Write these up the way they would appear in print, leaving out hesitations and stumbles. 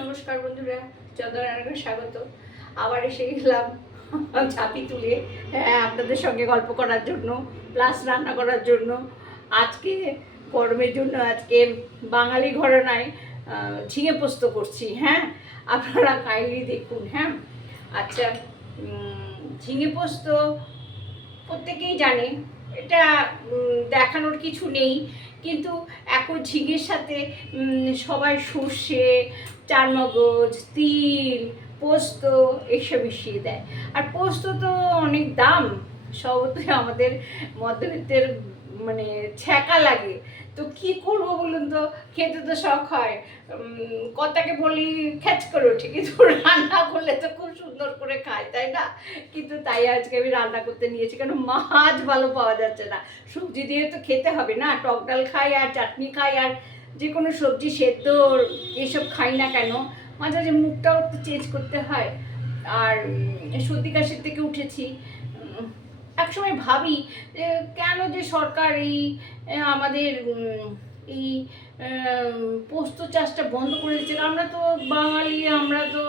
নমস্কার বন্ধুরা, চন্দ্রনারায়ণকে স্বাগত। আবার এসে গেলাম ঝাঁপি তুলে, হ্যাঁ, আপনাদের সঙ্গে গল্প করার জন্য, প্লাস রান্না করার জন্য। আজকে গরমের জন্য আজকে বাঙালি ঘরানায় ঝিঙে পোস্ত করছি। হ্যাঁ, আপনারা কাইন্ডলি দেখুন। হ্যাঁ, আচ্ছা, ঝিঙে পোস্ত প্রত্যেকেই জানে, এটা দেখানোর কিছু নেই। কিন্তু এখন ঝিঙের সাথে সবাই সর্ষে, চারমগজ, তিল, পোস্ত এইসব মিশিয়ে দেয়। আর পোস্ত তো অনেক দাম, সবই আমাদের মধ্যবিত্তের মানে ছ্যাঁকা লাগে। তো কি করবো বলুন তো, খেতে তো শখ হয়। কর্তাকে বলি খ্যাচ করে ওঠে, কিন্তু রান্না করলে তো খুব সুন্দর করে খায়, তাই না? কিন্তু তাই আজকে আমি রান্না করতে নিয়েছি, কারণ মাছ ভালো পাওয়া যাচ্ছে না। সবজি দিয়ে তো খেতে হবে না, টক ডাল খাই আর চাটনি খাই আর যে কোনো সবজি সেদ্ধ এসব খাই না কেন, মাঝে মাঝে মুখটাও একটু চেঞ্জ করতে হয়। আর সর্দি কাশির থেকে উঠেছি। একসময় ভাবি কেন যে সরকার এই আমাদের এই পোস্ত চাষটা বন্ধ করে দিচ্ছে। আমরা তো বাঙালি, আমরা তো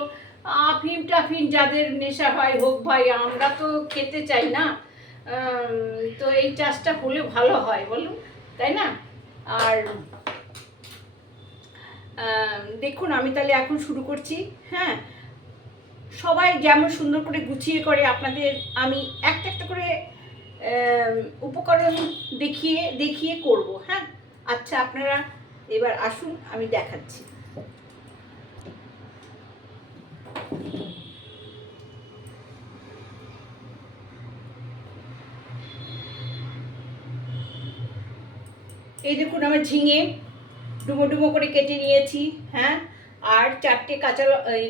আফিম টাফিম যাদের নেশা হয় হোক ভাই, আমরা তো খেতে চাই না। তো এই চাষটা হলে ভালো হয় বলুন, তাই না? আর দেখুন, আমি তাহলে এখন শুরু করছি। হ্যাঁ, সবাই যেমন সুন্দর করে গুছিয়ে করে, আপনাদের আমি একটা একটা করে উপকরণ দেখিয়ে দেখিয়ে করব। হ্যাঁ, আচ্ছা, আপনারা এবার আসুন, আমি দেখাচ্ছি। এই দেখুন, আমার ঝিঙে ডুমো ডুমো করে কেটে নিয়েছি। হ্যাঁ, আর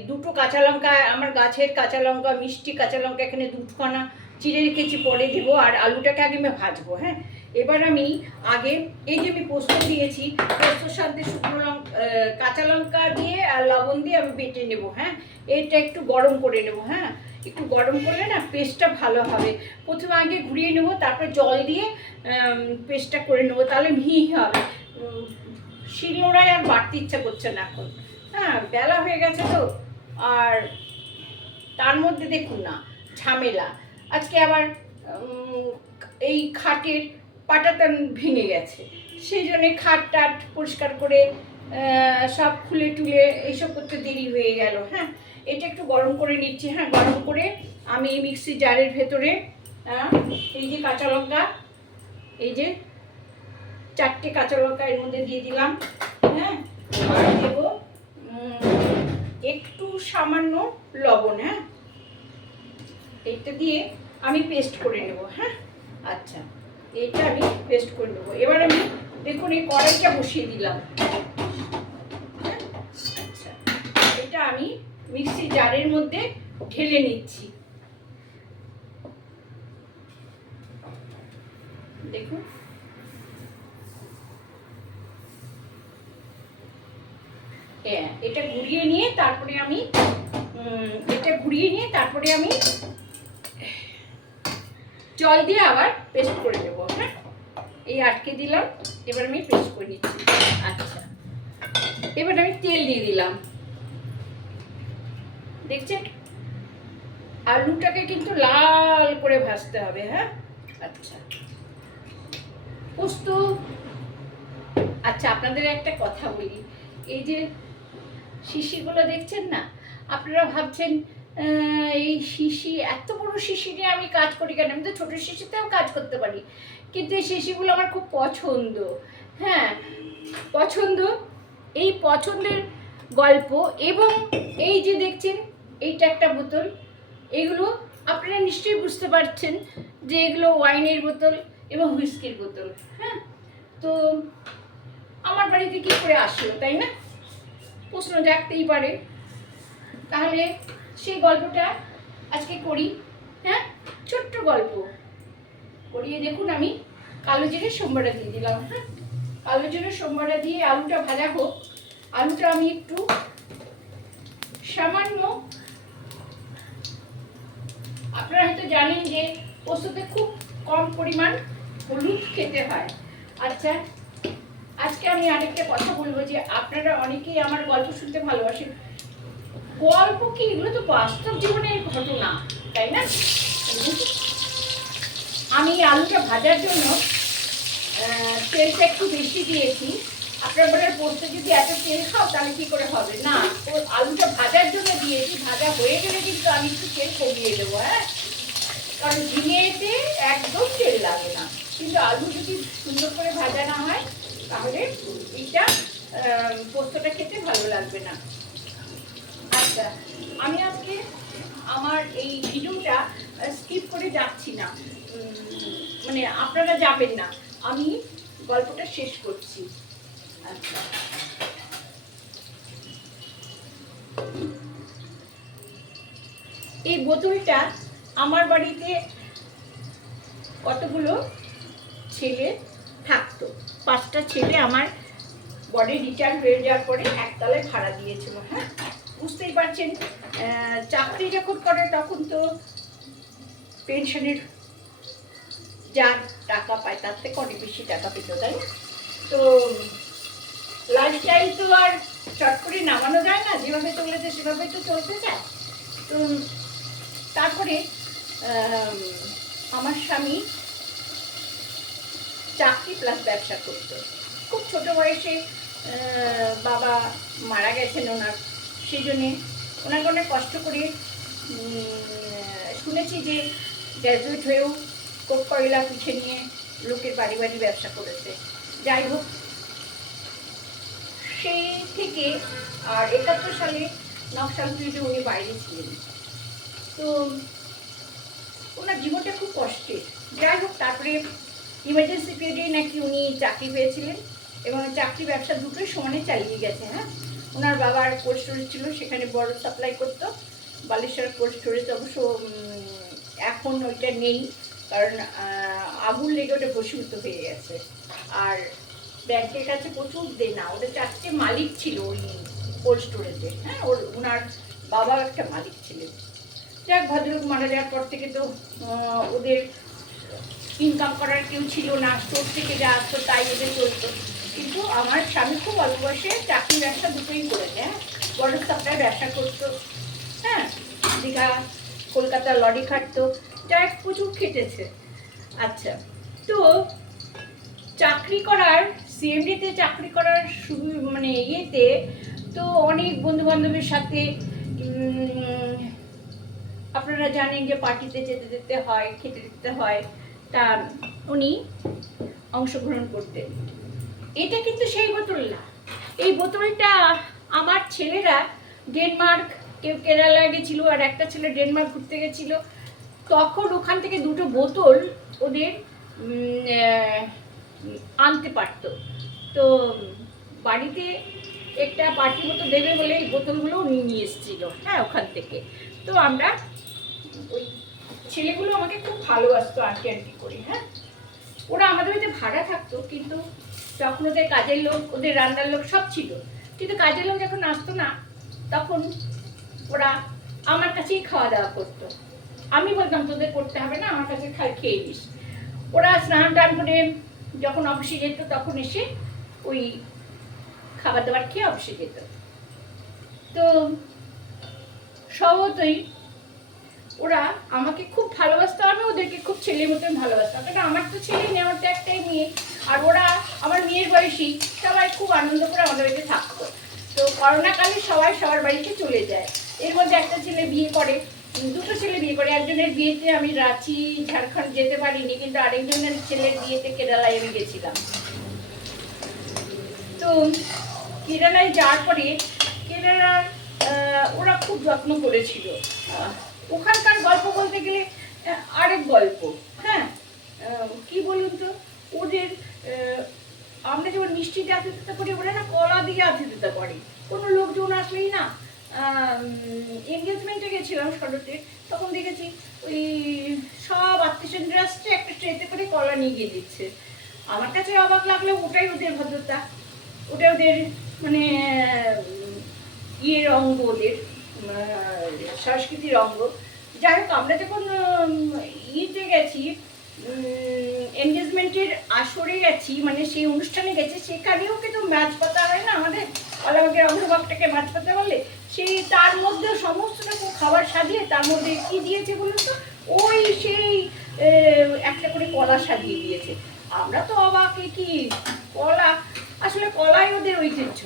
দুটো কাঁচা লঙ্কা, আমার গাছের কাঁচা লঙ্কা, মিষ্টি কাঁচা লঙ্কা এখানে দুখানা চিড়ে রেখেছি, পরে দেবো। আর আলুটাকে আগে আমি ভাজবো। হ্যাঁ, এবার আমি আগে এই যে আমি পোস্ত দিয়েছি, পোস্তর সাথে শুকনো লঙ্কা, কাঁচা লঙ্কা দিয়ে আর লবণ দিয়ে আমি বেটে নেবো। হ্যাঁ, এটা একটু গরম করে নেবো। হ্যাঁ, একটু গরম করলে না পেস্টটা ভালো হবে। প্রথমে আগে ঘুরিয়ে নেবো, তারপরে জল দিয়ে পেস্টটা করে নেবো, তাহলে মিহি হবে। শিলনোড়ায় আর বাড়তে ইচ্ছা করছে না এখন। হ্যাঁ, বেলা হয়ে গেছে তো। আর তার মধ্যে দেখুন না ঝামেলা, আজকে আবার এই খাটের পাটাটা ভেঙে গেছে, সেই জন্যে খাট টাট পরিষ্কার করে সব খুলে টুলে এইসব করতে দেরি হয়ে গেল। হ্যাঁ, এটা একটু গরম করে নিচ্ছি। হ্যাঁ, গরম করে আমি মিক্সি জারের ভেতরে এই যে কাঁচা লঙ্কা, এই যে 4টে কাঁচা লঙ্কা এর মধ্যে দিয়ে দিলাম। হ্যাঁ, আর দেবো একটু সামান্য লবণ। হ্যাঁ, এইটা দিয়ে আমি পেস্ট করে নেব। হ্যাঁ, আচ্ছা, এইটা আমি পেস্ট করে নেবো। এবার আমি দেখুন এই কড়াইটা বসিয়ে দিলাম। হ্যাঁ, আচ্ছা, এটা আমি মিক্সি জারের মধ্যে ঢেলে নিচ্ছি। দেখুন, এটা ঘুরিয়ে নিয়ে তারপরে আমি জল দিয়ে আবার পেস্ট করে দেবো। হ্যাঁ, এই আটকে দিলাম, এবার আমি পেস্ট করে নিচ্ছি। আচ্ছা, এবার আমি তেল দিয়ে দিলাম। দেখছেন, আলুটাকে কিন্তু লাল করে ভাজতে হবে। হ্যাঁ, আচ্ছা, পোস্ত। আচ্ছা, আপনাদের একটা কথা বলি, এই যে শিশিগুলো দেখছেন না, আপনারা ভাবছেন এই শিশি, এত বড় শিশি নিয়ে আমি কাজ করি কেন? আমি তো ছোটো শিশিতেও কাজ করতে পারি, কিন্তু এই শিশিগুলো আমার খুব পছন্দ। হ্যাঁ, পছন্দ, এই পছন্দের গল্প। এবং এই যে দেখছেন এইটা একটা বোতল, এগুলো আপনারা নিশ্চয়ই বুঝতে পারছেন যে এগুলো ওয়াইনের বোতল এবং হুইস্কির বোতল। হ্যাঁ, তো আমার বাড়িতে কী করে আসলো, তাই না? প্রশ্ন জাগতেই পারে। তাহলে সেই গল্পটা আজকে করি। হ্যাঁ, ছোট্ট গল্প করিয়ে দেখুন, আমি কালো জিরে সোমবারে দিয়ে দিলাম। হ্যাঁ, কালো জিরে সোমবারে দিয়ে আলুটা ভাজা হোক। আলুটা আমি একটু সামান্য, আপনারা হয়তো জানেন যে পোস্ততে খুব কম পরিমাণ হলুদ খেতে হয়। আচ্ছা, আজকে আমি আরেকটা কথা বলবো যে আপনারা অনেকেই আমার গল্প শুনতে ভালোবাসেন, গল্প কি, এগুলো তো বাস্তব জীবনের ঘটনা, তাই না? আমি আলুটা ভাজার জন্য তেলটা একটু বেশি দিয়েছি। আপনার বলে পোস্ত যদি এত তেল খাও তাহলে কি করে হবে? না, আলুটা ভাজার জন্য দিয়েছি, ভাজা হয়ে গেলে কিন্তু আমি একটু তেল কমিয়ে দেবো। হ্যাঁ, কারণ ঝিঙেতে একদম তেল লাগে না, কিন্তু আলু যদি সুন্দর করে ভাজা না হয় তাহলে এইটা পোস্তটা খেতে ভালো লাগবে না। আচ্ছা, আমি আজকে আমার এই ভিডিওটা স্কিপ করে যাচ্ছি না, মানে আপনারা যাবেন না, আমি গল্পটা শেষ করছি। আচ্ছা, এই বোতলটা আমার বাড়িতে কতগুলো ছেলে থাকতো, 5টা ছেলে আমার বডি রিটায়ার হয়ে যাওয়ার পরে একতলায় ভাড়া দিয়েছিল। হ্যাঁ, বুঝতেই পারছেন, চাকরি যখন করে তখন তো পেনশনের যা টাকা পায় তার থেকে অনেক বেশি টাকা পেত, তাই না? তো লাইফস্টাইল তো আর চট করে নামানো যায় না, যেভাবে চলেছে সেভাবে তো চলতে চায়। তো তারপরে আমার স্বামী চাকরি প্লাস ব্যবসা করতো। খুব ছোট বয়সে বাবা মারা গেছেন ওনার, সেই জন্যে ওনাকে অনেক কষ্ট করে, শুনেছি যে গ্র্যাজুয়েট হয়েও কোক কয়লা পিঠে নিয়ে লোকের বাড়ি বাড়ি ব্যবসা করেছে। যাই হোক, সেই থেকে আর 71 সালে নকশাল পিরিয়ডে উনি বাইরে ছিলেন। তো ওনার জীবনটা খুব কষ্টের। যাই হোক, তারপরে ইমার্জেন্সি পিরিয়ডে নাকি উনি চাকরি পেয়েছিলেন এবং চাকরি ব্যবসা দুটোই সমানে চালিয়ে গেছে। হ্যাঁ, ওনার বাবার কোল্ড স্টোরেজ ছিল, সেখানে বড় সাপ্লাই করতো। বালেশ্বর কোল্ড স্টোরেজ অবশ্য এখন ওইটা নেই, কারণ আগুন লেগে ওটা বসীভূত হয়ে গেছে। আর ব্যাংকের কাছে প্রচুর দেনা, ওদের 4টে মালিক ছিল ওই কোল্ড স্টোরেজে। হ্যাঁ, ওনার বাবা একটা মালিক ছিলেন। যাক, ভদ্রলোক মারা যাওয়ার পর থেকে তো ওদের ইনকাম করার কেউ ছিল না, স্টোর থেকে যা আসতো তাই ওদের চলতো। কিন্তু আমার স্বামী খুব অল্প বয়সে চাকরি ব্যবসা দুটোই করেছে। হ্যাঁ, বড় সাপ্লাই ব্যবসা করতো। হ্যাঁ, দীঘা কলকাতা লরি খাটতো, যা প্রচুর খেটেছে। আচ্ছা, তো চাকরি করার সিএমডিতে চাকরি করার মানে ইয়েতে তো অনেক বন্ধু বান্ধবের সাথে আপনারা জানেন যে পার্টিতে যেতে যেতে হয়, খেতে যেতে হয়, তা উনি অংশগ্রহণ করতেন। এটা কিন্তু সেই বোতল না, এই বোতলটা আমার ছেলেরা ডেনমার্ক, কেউ কেরালা গেছিল আর একটা ছেলে ডেনমার্ক ঘুরতে গেছিল, তখন ওখান থেকে 2টো বোতল ওদের আনতে পারত। তো বাড়িতে একটা পার্টি মতো দেবে বলে এই বোতলগুলো নিয়ে এসেছিল। হ্যাঁ, ওখান থেকে। তো আমরা ওই ছেলেগুলো আমাকে খুব ভালোবাসতো আন্টি আন্টি করে। হ্যাঁ, ওরা আমাদের বাড়িতে ভাড়া থাকতো, কিন্তু যখন ওদের কাজের লোক, ওদের রান্নার লোক সব ছিল, কিন্তু কাজের লোক যখন আসতো না তখন ওরা আমার কাছেই খাওয়া দাওয়া করতো। আমি বলতাম তোদের করতে হবে না, আমার কাছে খেয়ে নিস। ওরা স্নান টান করে যখন অফিসে যেত তখন এসে ওই খাবার দাবার খেয়ে অফিসে যেত। তো স্বভাবতই ওরা আমাকে খুব ভালোবাসতো, আমি ওদেরকে খুব ছেলের মতন ভালোবাসতাম। কারণ আমার তো ছেলে নেই, আমার তো একটাই মেয়ে, আর ওরা আমার মেয়ের বয়সী, সবাই খুব আনন্দ করে আমাদের বাড়িতে থাকতো। তো করোনাকালে সবাই সবার বাড়িতে চলে যায়। এর মধ্যে একটা ছেলে বিয়ে করে, 2টো ছেলে বিয়ে করে। একজনের বিয়েতে আমি রাঁচি ঝাড়খণ্ড যেতে পারিনি, কিন্তু আরেকজনের ছেলের বিয়েতে কেরালায় আমি গেছিলাম। তো কেরালায় যাওয়ার পরে কেরালার ওরা খুব যত্ন করেছিল। ওখানকার গল্প বলতে গেলে আরেক গল্প। হ্যাঁ, কি বলুন তো, ওদের আমরা যেমন মিষ্টিতে আতিথ্যতা করি, ওরা না কলা দিয়ে আতিথ্যতা করে। কোনো লোকজন আসলেই না, এনগেজমেন্টে গেছিলাম শরতে, তখন দেখেছি ওই সব আত্মীয়স্বজনরা আসছে, একটা ট্রেতে করে কলা নিয়ে গিয়ে দিচ্ছে। আমার কাছে অবাক লাগলো, ওটাই ওদের ভদ্রতা, ওটা ওদের মানে ইয়ের অঙ্গ, ওদের সংস্কৃতির অঙ্গ। যাই হোক, আমরা যখন ইয়েতে গেছি, এনগেজমেন্টের আসরে গেছি, মানে সেই অনুষ্ঠানে গেছি, সেখানেও কিন্তু মাছ পাতা হয় না আমাদের, অলাবাগের অগ্রভাগটাকে মাছ পাতা বলে, সেই তার মধ্যে সমস্ত রকম খাবার সাজিয়ে তার মধ্যে কি দিয়েছে বলুন তো, ওই সেই একটা করে কলা সাজিয়ে দিয়েছে। আমরা তো অবাক, কি কলা, আসলে কলাই ওদের ঐতিহ্য,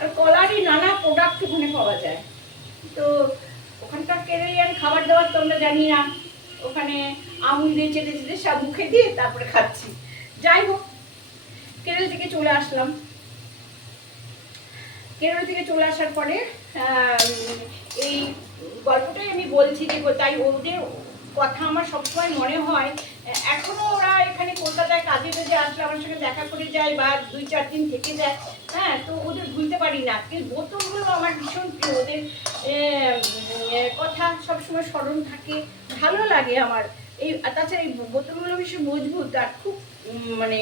আর কলারই নানা প্রোডাক্ট ওখানে পাওয়া যায়। তো ওখানকার কেরালিয়ান খাবার দাবার তো আমরা জানি না, ওখানে আঙুল দিয়ে চেটে চেটে সব মুখে দিয়ে তারপরে খাচ্ছি। যাই হোক, কেরল থেকে চলে আসলাম। কেরল থেকে চলে আসার পরে এই গল্পটাই আমি বলছি যে তাই ওদের কথা আমার সবসময় মনে হয়। এখনো ওরা এখানে কলকাতায় কাজে বেজে আসলে আমার সঙ্গে দেখা করে যায় বা 2-4 দিন থেকে যায়। হ্যাঁ, তো ওদের ভুলতে পারি না। কিন্তু বোতলগুলো আমার ভীষণ প্রিয়, ওদের কথা সবসময় স্মরণ থাকে, ভালো লাগে আমার। এই তাছাড়া এই বোতলগুলো ভীষণ মজবুত আর খুব মানে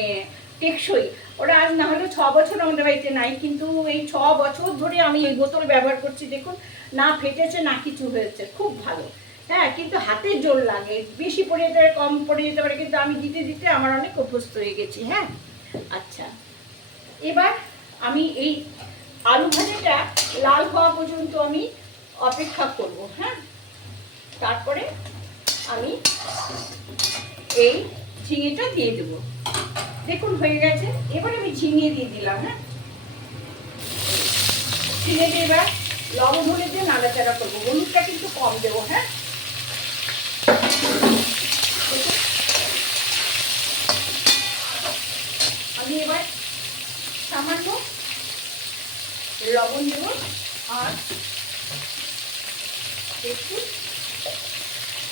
টেকসই। ওরা আজ না হলেও 6 বছর আমাদের বাড়িতে নাই, কিন্তু এই 6 বছর ধরে আমি এই বোতল ব্যবহার করছি। দেখুন, না ফেটেছে না কিছু হয়েছে, খুব ভালো। হ্যাঁ, কিন্তু হাতে জোর লাগে, বেশি পড়ে যেতে পারে, কম পড়ে যেতে পারে, কিন্তু আমি দিতে দিতে আমার অনেক অভ্যস্ত হয়ে গেছি। হ্যাঁ, আচ্ছা, এবার আমি এই আলু ভাজাটা লাল হওয়া পর্যন্ত আমি অপেক্ষা করব। হ্যাঁ, তারপরে আমি এই ঝিঙেটা দিয়ে দেবো। দেখুন হয়ে গেছে। এবার আমি ঝিঙে দিয়ে দিলাম। হ্যাঁ, ঝিঙে দিয়ে এবার লবণ হলুদ দিয়ে নাড়াচাড়া করবো। হলুদটা কিন্তু কম দেবো। হ্যাঁ, আমি এবার সামান্য লবণ দেব আর একটু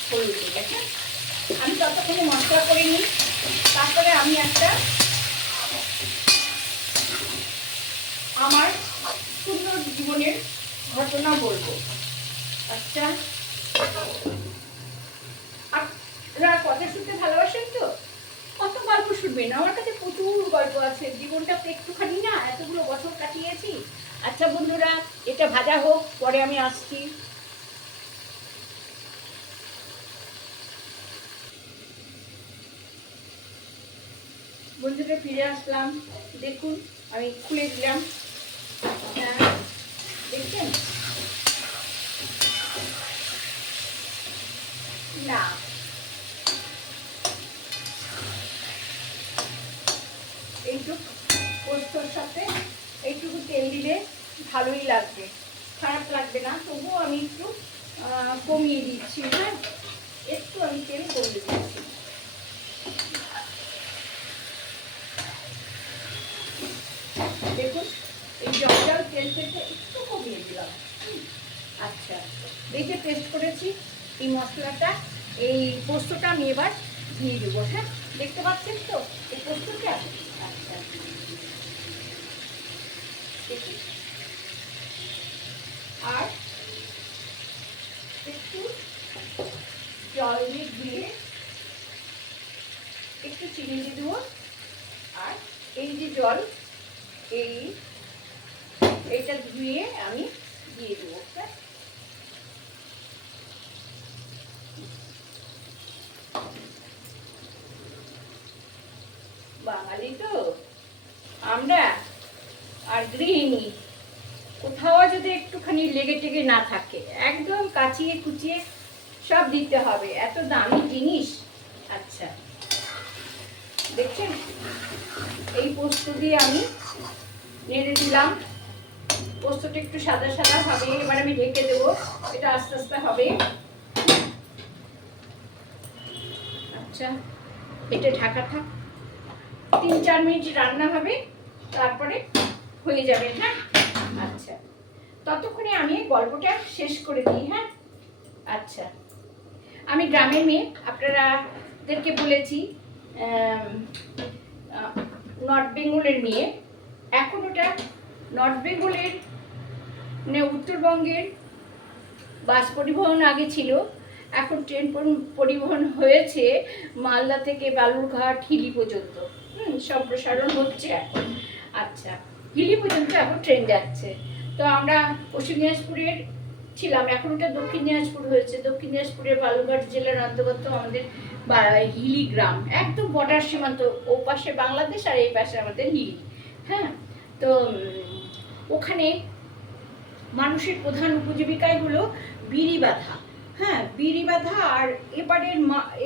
হলুদ দেবো। হ্যাঁ, আমি ততক্ষণে মশলা করে নিই, তারপরে আমি একটা আমার সুন্দর জীবনের ঘটনা বলবো। আচ্ছা, আপনারা কথা শুনতে ভালোবাসেন তো? কত গল্প শুনবেন, আমার কাছে প্রচুর গল্প আছে। জীবনটা তো একটুখানি না, এতগুলো বছর কাটিয়েছি। আচ্ছা বন্ধুরা, এটা ভাজা হোক, পরে আমি আসছি। বন্ধুরা ফিরে আসলাম। দেখুন আমি খুলে দিলাম। হ্যাঁ, দেখছেন না, এইটুকু পোস্তর সাথে এইটুকু তেল দিলে ভালোই লাগবে, খারাপ লাগবে না। তবুও আমি একটু কমিয়ে দিচ্ছি। হ্যাঁ, একটু আমি তেল কমিয়ে দিচ্ছি। দেখুন, এই জল জল তেল থেকে একটু কমিয়ে দিলাম। আচ্ছা, এই যে পেস্ট করেছি এই মশলাটা, এই পোস্তটা আমি এবার দিয়ে দেবো। হ্যাঁ, দেখতে পাচ্ছেন তো এই পোস্তটা? আচ্ছা, দেখি, আর একটু জল দিয়ে ধুয়ে একটু চিনি দিয়ে দেবো। আর এই যে জল, এইটা ধুয়ে আমি দিয়ে দেবো। বাঙালি তো আমরা, আর গৃহিণী, কোথাও যদি একটুখানি লেগে টেগে না থাকে, একদম কাচিয়ে কুচিয়ে সব দিতে হবে, এত দামি জিনিস। আচ্ছা, দেখছেন এই পোস্ত দিয়ে আমি নেড়ে দিলাম। পোস্তটা একটু সাদা সাদা হবে, এবার আমি ঢেকে দেবো, এটা আস্তে আস্তে হবে। আচ্ছা, এটা ঢাকা থাক, 3-4 মিনিট রান্না হবে, তারপরে হয়ে যাবে। হ্যাঁ, আচ্ছা, ততক্ষণে আমি গল্পটা শেষ করে দিই। হ্যাঁ, আচ্ছা, আমি গ্রামের মেয়ে, আপনারাদেরকে বলেছি নর্থ বেঙ্গলের মেয়ে। এখন ওটা নর্থ বেঙ্গলের মানে উত্তরবঙ্গের বাস পরিবহন আগে ছিল, এখন ট্রেন পরিবহন হয়েছে মালদা থেকে বালুরঘাট হিলি পর্যন্ত। সম্প্রসারণ হচ্ছে এখন। আচ্ছা, হিলি পর্যন্ত এখন ট্রেন যাচ্ছে। তো আমরা পশ্চিম দিনাজপুরের ছিলাম, এখন ওটা দক্ষিণ দিনাজপুর হয়েছে। দক্ষিণ দিনাজপুরের বালুরঘাট জেলার অন্তর্গত আমাদের হিলি গ্রাম, একদম বর্ডার সীমান্ত, ও পাশে বাংলাদেশ আর এই পাশে আমাদের হিলি। হ্যাঁ, তো ওখানে মানুষের প্রধান উপজীবিকাই হলো বিড়ি বাঁধা। হ্যাঁ, বিড়ি বাঁধা আর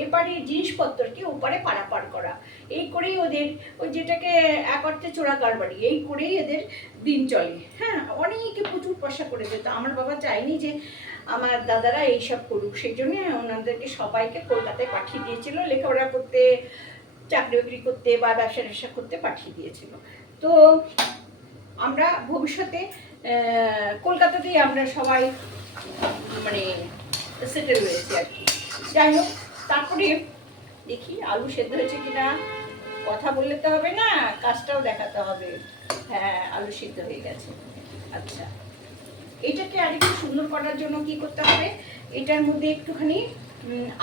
এপারের জিনিসপত্রকে ওপারে পারাপার করা, এই করেই ওদের, ওই যেটাকে এক অর্থে চোরা কারবারি, এই করেই এদের দিন চলে। হ্যাঁ, অনেকে প্রচুর পয়সা করে যেত। আমার বাবা চায়নি যে আমার দাদারা এইসব করুক, সেই জন্য ওনাদেরকে সবাইকে কলকাতায় পাঠিয়ে দিয়েছিল লেখাপড়া করতে, চাকরি বাকরি করতে বা ব্যবসা ট্যাবসা করতে পাঠিয়ে দিয়েছিল। তো আমরা ভবিষ্যতে কলকাতাতেই আমরা সবাই মানে সেটেল হয়েছি আর কি। যাই হোক, তারপরে দেখি আলু সেদ্ধ হয়েছে কিনা। কথা বললে তো হবে না, কাজটাও দেখাতে হবে। হ্যাঁ, আলু সিদ্ধ হয়ে গেছে। আচ্ছা, এটাকে আরেকটু সুন্দর করার জন্য কি করতে হবে, এটার মধ্যে একটুখানি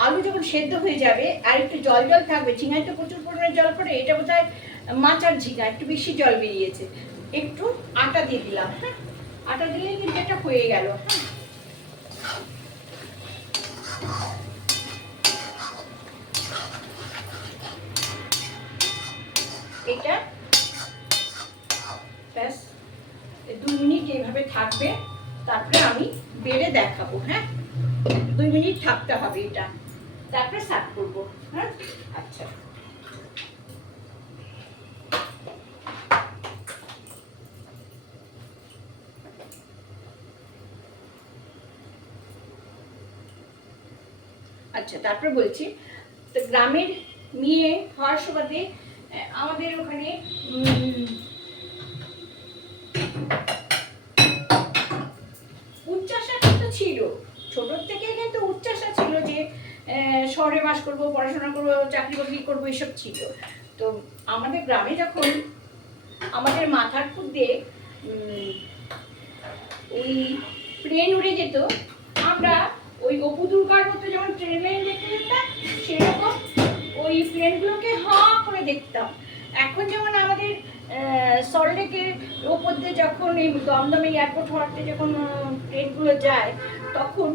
আলু যখন সেদ্ধ হয়ে যাবে আর একটু জল জল থাকবে, ঝিঙায় তো প্রচুর পরিমাণে জল পড়ে, এটা বোধহয় মাছ আর ঝিঙা একটু বেশি জল বেরিয়েছে, একটু আটা দিয়ে দিলাম। হ্যাঁ, আটা দিলে কিন্তু এটা হয়ে গেল। হ্যাঁ, এটা ব্যাস 2 মিনিট এইভাবে থাকবে, তারপরে আমি বেড়ে দেখাবো। হ্যাঁ, 2 মিনিট থাকতে হবে এটা, তারপরে সার্ভ করবো। হ্যাঁ, আচ্ছা, আচ্ছা তারপরে বলছি, তো গ্রামের মেয়ে হওয়ার সুবাদে আমাদের ওখানে উচ্চাসা কিন্তু ছিল, ছোটোর থেকে কিন্তু উচ্চাসা ছিল যে শহরে বাস করবো, পড়াশোনা করবো, চাকরি বাকরি করবো, এসব ছিল। তো আমাদের গ্রামে যখন আমাদের মাথার খুদ দিয়ে ওই প্লেন উড়ে যেত, আমরা ওই অপু দুর্গার মতো যেমন ট্রেন লাইন দেখতে যেতাম, সেরকম ওই প্লেনগুলোকে হাঁ করে দেখতাম। এখন যেমন আমাদের সল্টলেকের ওপর দিয়ে যখন এই দমদমে এয়ারপোর্ট হওয়াতে যখন ট্রেনগুলো যায়, তখন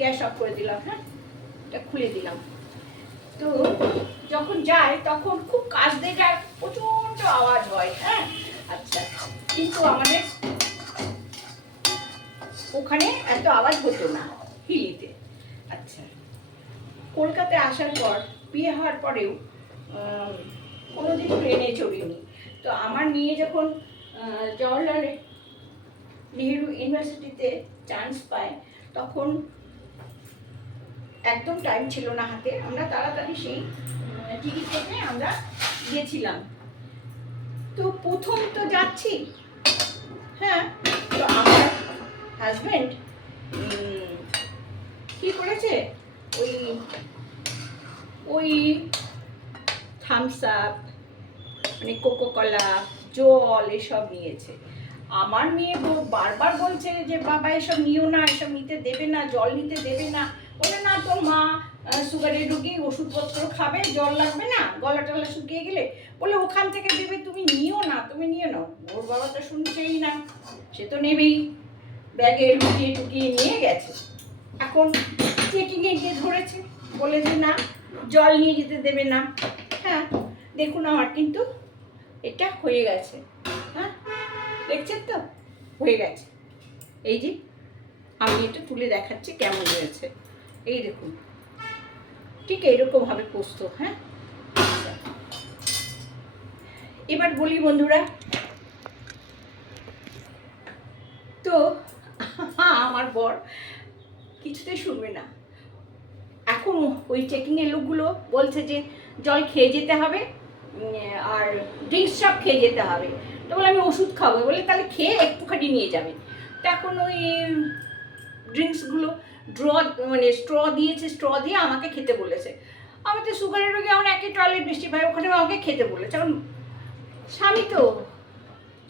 গ্যাস অফ করে দিলাম। হ্যাঁ, এটা খুলে দিলাম। তো যখন যায় তখন খুব কাছ দিয়ে যায়, প্রচণ্ড আওয়াজ হয়। হ্যাঁ, আচ্ছা, কিন্তু আমাদের ওখানে এত আওয়াজ হতো না হিলিতে। আচ্ছা, কলকাতায় আসার পর, বিয়ে হওয়ার পরেও কোনোদিন ট্রেনে চড়িনি। তো আমার মেয়ে যখন জওহরলাল নেহেরু ইউনিভার্সিটিতে চান্স পায়, তখন একদম টাইম ছিল না হাতে, আমরা তাড়াতাড়ি সেই টিকিট কেটে আমরা গিয়েছিলাম। তো প্রথম তো যাচ্ছি। হ্যাঁ, তো আমার হাজব্যান্ড কি করেছে, ওই ওই থামস আপ মানে কোকোকলা, জল এসব নিয়েছে। আমার মেয়ে বারবার বলছে যে বাবা এসব নিও না, এসব নিতে দেবে না, জল নিতে দেবে না। বলে না, তোর মা সুগারের রোগী, ওষুধপত্র খাবে, জল লাগবে না, গলা টলা শুকিয়ে গেলে। বলে ওখান থেকে দেবে, তুমি নিও না, তুমি নিয়ে নাও। ওর বাবা তো শুনছেই না, সে তো নেবেই। ব্যাগে লুকিয়ে টুকিয়ে নিয়ে গেছে। এখন চেকিংয়ে গিয়ে ধরেছে, বলে যে না, জল নিয়ে যেতে দেবে না। হ্যাঁ, দেখুন আমার কিন্তু এটা হয়ে গেছে। হ্যাঁ, দেখছেন তো, হয়ে গেছে। এই যে আমি এটা তুলে দেখাচ্ছি কেমন হয়েছে, এই দেখুন, ঠিক এইরকম ভাবে পোস্ত। হ্যাঁ, এবার বলি বন্ধুরা, তো আমার বর কিছুতেই শুনবে না। এখন ওই চেকিংয়ের লোকগুলো বলছে যে জল খেয়ে যেতে হবে আর ড্রিঙ্কস সব খেয়ে যেতে হবে। তো বলে আমি ওষুধ খাবো, বলে তাহলে খেয়ে একটুখানি নিয়ে যাবে। তো এখন ওই ড্রিঙ্কসগুলো মানে স্ট্র দিয়েছে, স্ট্র দিয়ে আমাকে খেতে বলেছে। আমি তো সুগারের রোগী, আমার একই টয়লেট বৃষ্টি ভাই, ওখানে আমাকে খেতে বলেছে। কারণ স্বামী তো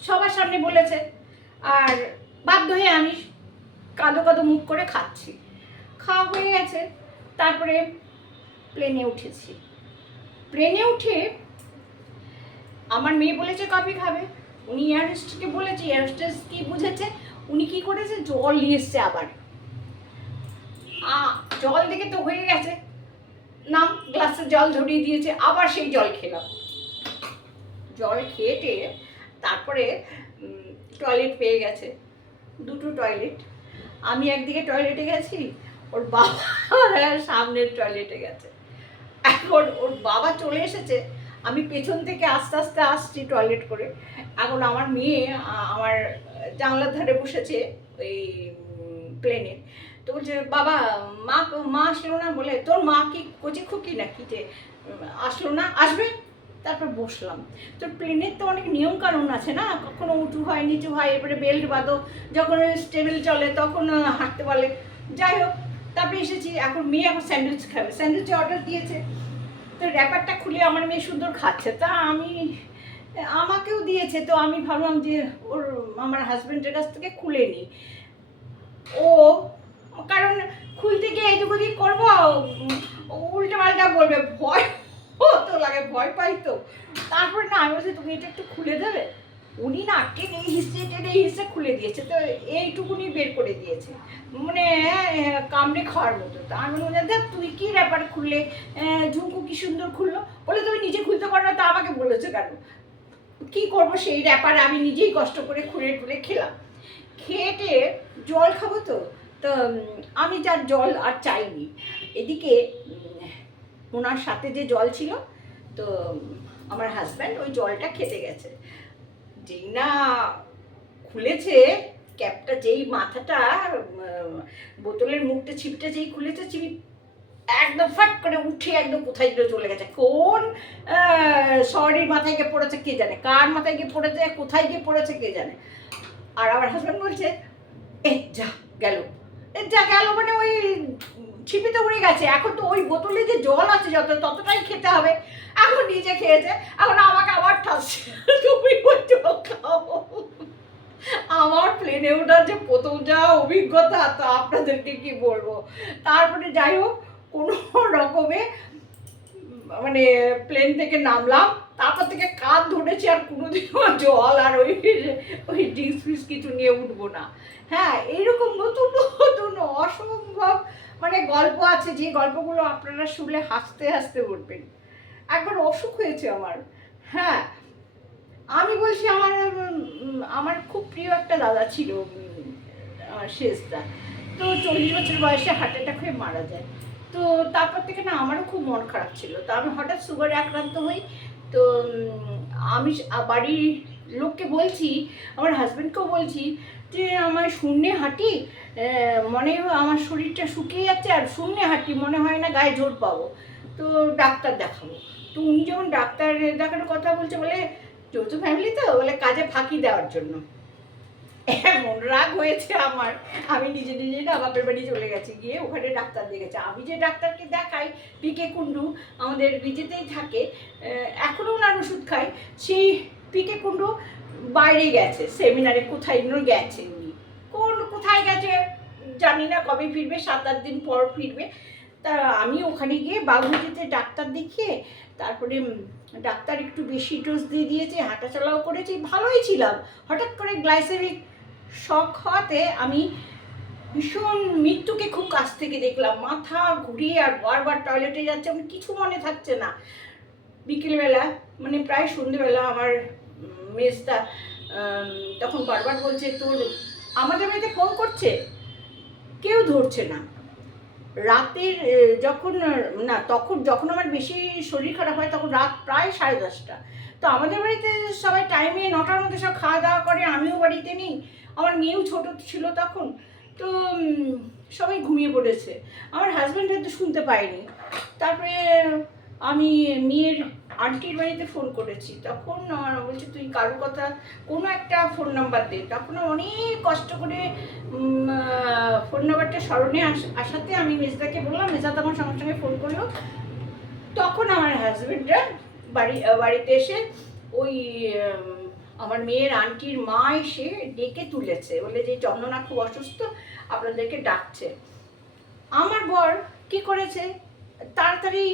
সবার সামনে বলেছে, আর বাধ্য হয়ে আমি কাঁদো কাঁদো মুখ করে খাচ্ছি। খাওয়া হয়ে গেছে, তারপরে প্লেনে উঠেছি। প্লেনে উঠে আমার মেয়ে বলেছে কফি খাবে, উনি এয়ার হোস্টেসকে বলেছে, এয়ার হোস্টেস কি বুঝেছে, উনি কি করেছে, জল নিয়ে এসছে আবার। জল দেখে তো হয়ে গেছে, নাম গ্লাসে জল ধরিয়ে দিয়েছে, আবার সেই জল খেলাম। জল খেয়ে তারপরে টয়লেট পেয়ে গেছে, দুটো টয়লেট, আমি একদিকে টয়লেটে গেছি, ওর বাবা সামনের টয়লেটে গেছে। এখন ওর বাবা চলে এসেছে, আমি পেছন থেকে আস্তে আস্তে আসছি টয়লেট করে। এখন আমার মেয়ে আমার জানলার ধারে বসেছে ওই প্লেনে। তো বলছে বাবা মা মা আসলো না, বলে তোর মা কি কচি খুকি নাকি যে আসলো না, আসবে। তারপর বসলাম। তো প্লেনের তো অনেক নিয়ম কানুন আছে না, কখনো উঁচু হয় নিচু হয়, এবারে বেল্ট বাঁধো, যখন স্টেবল চলে তখন হাঁটতে পারলে। যাই হোক, তারপরে এসেছি। এখন মেয়ে এখন স্যান্ডউইচ খাবে, স্যান্ডউইচে অর্ডার দিয়েছে। তো র্যাপারটা খুলে আমার মেয়ে সুন্দর খাচ্ছে, তা আমাকেও দিয়েছে, তো আমি ভাবলাম যে ওর আমার হাজব্যান্ডের কাছ থেকে খুলে নিই। ও কারণ খুলতে গিয়ে এইটুকু দিয়ে করবো, উল্টো পাল্টা বলবে, ভয় তো লাগে, ভয় পাই তো। তারপরে না আমি বলছি তুমি এটা একটু খুলে দেবে। উনি না টেনে হিসে খুলে দিয়েছে, তো এইটুকুনি বের করে দিয়েছে, মানে কামড়ে খাওয়ার মতো। তা আমি বললাম দেখ তুই কি ব্যাপার খুললে, ঝুঁকু কি সুন্দর খুললো। বলে তুমি নিজে খুলতে পারো না, তা আমাকে বলেছে কেন। কি করবো সেই ব্যাপারে আমি নিজেই কষ্ট করে খুলে টুলে খেলাম। খেয়ে জল খাবো তো, তো আমি যার জল আর চাইনি। এদিকে ওনার সাথে যে জল ছিল, তো আমার হাজব্যান্ড ওই জলটা খেতে গেছে। যেই না খুলেছে ক্যাপটা, যেই মাথাটা বোতলের মুখটা ছিপটা যেই খুলেছে, ছিপ একদম ফাট করে উঠে একদম কোথায় চলে গেছে। কোন শহরের মাথায় গিয়ে পড়েছে কে জানে, কার মাথায় গিয়ে পড়েছে, কোথায় গিয়ে পড়েছে কে জানে। আর আমার হাজব্যান্ড বলছে যা গেল, যা গেল মানে ওই ছিপিতে উড়ে গেছে। এখন তো ওই বোতলে যে জল আছে ততটাই খেতে হবে। এখন নিজে খেয়েছে, এখন আমাকে আবার ঠাসছে তুমি ওই জল খাও। আমার প্লেনে ওঠার যে প্রথম যা অভিজ্ঞতা, তা আপনাদেরকে কি বলবো। তারপরে যাই হোক কোনো রকমে মানে প্লেন থেকে নামলাম, তারপর থেকে কাঁধ ধরেছি, আর কোনোদিনও জল আর ওই ড্রিঙ্কস ফিস কিছু নিয়ে উঠবো না। হ্যাঁ, এইরকম নতুন নতুন অসম্ভব মানে গল্প আছে, যে গল্পগুলো আপনারা শুনলে হাসতে হাসতে উঠবেন। একবার অসুখ হয়েছে আমার। হ্যাঁ, আমি বলছি আমার আমার খুব প্রিয় একটা দাদা ছিল, শেষদা। তো 40 বছর বয়সে হার্ট অ্যাটাক হয়ে মারা যায়। তো তারপর থেকে না আমারও খুব মন খারাপ ছিল। তো আমি হঠাৎ সুগারে আক্রান্ত হই। তো আমি বাড়ির লোককে বলছি, আমার হাজব্যান্ডকেও বলছি যে আমার শূন্যে হাঁটি, মনে হয় আমার শরীরটা শুকিয়ে যাচ্ছে, আর শূন্যে হাঁটি মনে হয় না গায়ে জোর পাবো, তো ডাক্তার দেখাবো। তো উনি যখন ডাক্তার দেখানোর কথা বলছে, বলে যৌথ ফ্যামিলি তো, বলে কাজে ফাঁকি দেওয়ার জন্য। এমন রাগ হয়েছে আমার, আমি নিজে নিজে না বাপের বাড়ি চলে গেছি, গিয়ে ওখানে ডাক্তার দেখেছে। আমি যে ডাক্তারকে দেখাই পিকে কুন্ডু, আমাদের বিজেতেই থাকে, এখনও ওনার ওষুধ খাই। সেই পিকে কুন্ডু বাইরে গেছে, সেমিনারে কোথায় গেছে উনি, কোথায় গেছে জানি না, কবে ফিরবে, 7-8 দিন পর ফিরবে। তা আমি ওখানে গিয়ে বাবুজিতে ডাক্তার দেখিয়ে, তারপরে ডাক্তার একটু বেশি ডোজ দিয়ে দিয়েছে, হাঁটাচলাও করেছি, ভালোই ছিলাম। হঠাৎ করে গ্লাইসেমিক শক হওয়াতে আমি ভীষণ মৃত্যুকে খুব কাছ থেকে দেখলাম, মাথা ঘুরিয়ে আর বারবার টয়লেটে যাচ্ছে, আমার কিছু মনে থাকছে না। বিকেলবেলা মানে প্রায় সন্ধ্যেবেলা আমার মেজদা তখন বারবার বলছে, তোর আমাদের বাড়িতে ফোন করছে, কেউ ধরছে না। রাতের যখন না তখন যখন আমার বেশি শরীর খারাপ হয়, তখন রাত প্রায় 10:30। তো আমাদের বাড়িতে সবাই টাইমে 9টার মধ্যে সব খাওয়া দাওয়া করে, আমিও বাড়িতে নেই, আমার মেয়েও ছোট ছিল তখন। তো সবাই ঘুমিয়ে পড়েছে, আমার হাজব্যান্ড হয়তো শুনতে পায়নি। তারপরে আমি মেয়ের আন্টির বাড়িতে ফোন করেছি, তখন বলছে তুই কারোর কথা কোনো একটা ফোন নাম্বার দে। তখন অনেক কষ্ট করে ফোন নাম্বারটা স্মরণে আসাতে আমি মেজদাকে বললাম, মেজদা আমার সঙ্গে সঙ্গে ফোন করলো। তখন আমার হাজব্যান্ডরা বাড়িতে এসে ওই আমার মেয়ের আন্টির মা এসে ডেকে তুলেছে, বলে যে চন্দনা খুব অসুস্থ, আপনাদেরকে ডাকছে। আমার বর কি করেছে, তাড়াতাড়ি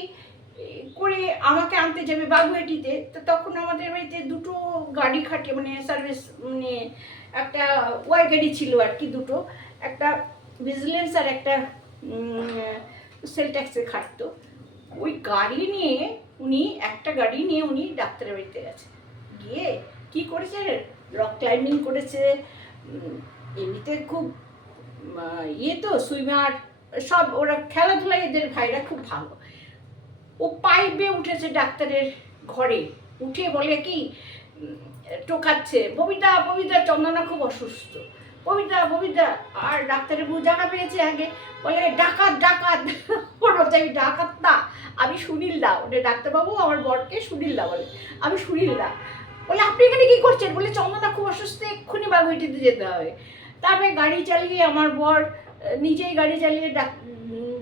করে আমাকে আনতে যাবে বাগুয়াটিতে। তো তখন আমাদের বাড়িতে দুটো গাড়ি খাটে, মানে সার্ভিস, মানে একটা ওয়াই গাড়ি ছিল আর কি, দুটো, একটা ভিজিলেন্স আর একটা সেল ট্যাক্সে খাটতো। ওই গাড়ি নিয়ে একটা গাড়ি নিয়ে উনি ডাক্তারের বাড়িতে গেছে। গিয়ে কি করেছে, রক ক্লাইম্বিং করেছে, এমনিতে খুব ইয়ে তো সুইমার, সব ওরা খেলাধুলায় এদের ভাইরা খুব ভালো। ও পাইপে উঠেছে ডাক্তারের ঘরে, উঠে বলে কি টোকাচ্ছে, ববিতা ববিতা চন্দনা খুব অসুস্থ, ববিতা ববিতা। আর ডাক্তারের বউ জায়গা পেয়েছে আগে, বলে ডাকাত ডাকাত। ওর বলছে আমি ডাকাত না, আমি সুনীল দা। ওটা ডাক্তারবাবু আমার বরকে সুনীল দা বলে, আমি সুনীল দা। বলে আপনি এখানে কী করছেন? বলে চন্দনা খুব অসুস্থ, এক্ষুনি বাগুইটিতে যেতে হবে। তারপরে গাড়ি চালিয়ে আমার বর নিজেই গাড়ি চালিয়ে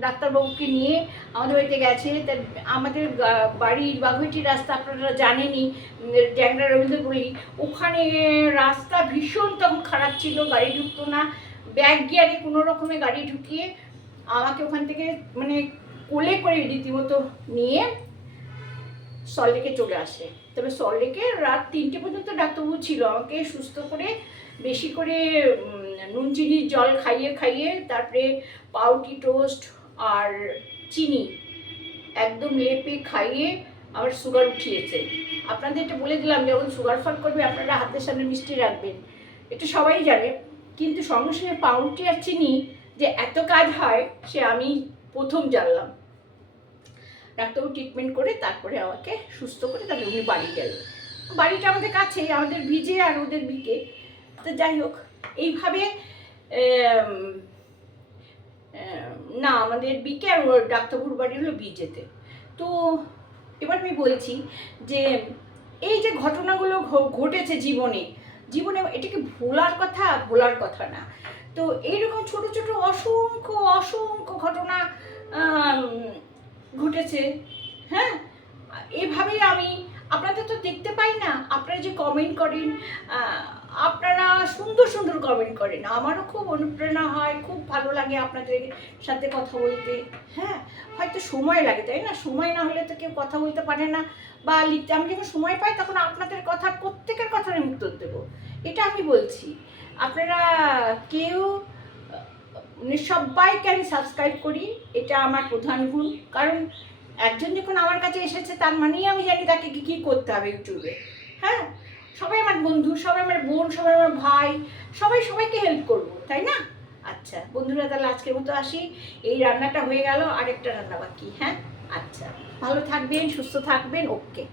ডাক্তারবাবুকে নিয়ে আমাদের বাড়িতে গেছে। আমাদের বাড়ির বাগুইটির রাস্তা আপনারা জানেনই, ট্যাংরা রবীন্দ্রপল্লী, ওখানে রাস্তা ভীষণ তখন খারাপ ছিল, গাড়ি ঢুকতো না। ব্যাক গিয়ারে কোনো রকমে গাড়ি ঢুকিয়ে আমাকে ওখান থেকে মানে কোলে করে রীতিমতো নিয়ে সল্টলেকে চলে আসে। তবে সল্টলেকে রাত 3টে পর্যন্ত ডাক্তারবাবু ছিল, আমাকে সুস্থ করে বেশি করে নুন চিনির জল খাইয়ে খাইয়ে তারপরে পাউরুটি টোস্ট আর চিনি একদম লেপে খাইয়ে আবার সুগার উঠিয়েছে। আপনাদের এটা বলে দিলাম, যখন সুগার ফল করবে আপনারা হাতের সামনে মিষ্টি রাখবেন, এটা সবাই জানে। কিন্তু সঙ্গে সঙ্গে পাউরুটি আর চিনি যে এত কাজ হয় সে আমি প্রথম জানলাম। ডাক্তারবাবু ট্রিটমেন্ট করে তারপরে আমাকে সুস্থ করে তারপরে উনি বাড়ি গেলেন। বাড়িটা আমাদের কাছেই, আমাদের ভিজে আর ওদের ভিকে। তো যাই হোক, এইভাবে না আমাদের বিকে আর ওর ডাক্তারবাবুর বাড়ি হলো ভিজেতে। তো এবার আমি বলছি যে এই যে ঘটনাগুলো ঘটেছে জীবনে, এটাকে ভোলার কথা না। তো এইরকম ছোট ছোট অসংখ্য অসংখ্য ঘটনা ঘটেছে। হ্যাঁ, এভাবেই আমি আপনাদের তো দেখতে পাই না, আপনারা যে কমেন্ট করেন, আপনারা সুন্দর সুন্দর কমেন্ট করেন, আমারও খুব অনুপ্রেরণা হয়, খুব ভালো লাগে আপনাদের সাথে কথা বলতে। হ্যাঁ, হয়তো সময় লাগে, তাই না? সময় না হলে তো কেউ কথা বলতে পারে না বা লিখতে। আমি যখন সময় পাই তখন আপনাদের কথা, প্রত্যেকের কথা আমি উত্তর দেবো, এটা আমি বলছি। আপনারা কেউ সবাইকে আমি সাবস্ক্রাইব করি, এটা আমার প্রধান গুণ। কারণ একজন যখন আমার কাছে এসেছে তার মানেই আমি জানি তাকে কী কী করতে হবে ইউটিউবে। হ্যাঁ, সবাই আমার বন্ধু, সবাই আমার বোন, সবাই আমার ভাই, সবাই সবাইকে হেল্প করবো, তাই না? আচ্ছা বন্ধুরা, তাহলে আজকের মতো আসি। এই রান্নাটা হয়ে গেল, আরেকটা রান্না বাকি। হ্যাঁ, আচ্ছা, ভালো থাকবেন, সুস্থ থাকবেন, ওকে।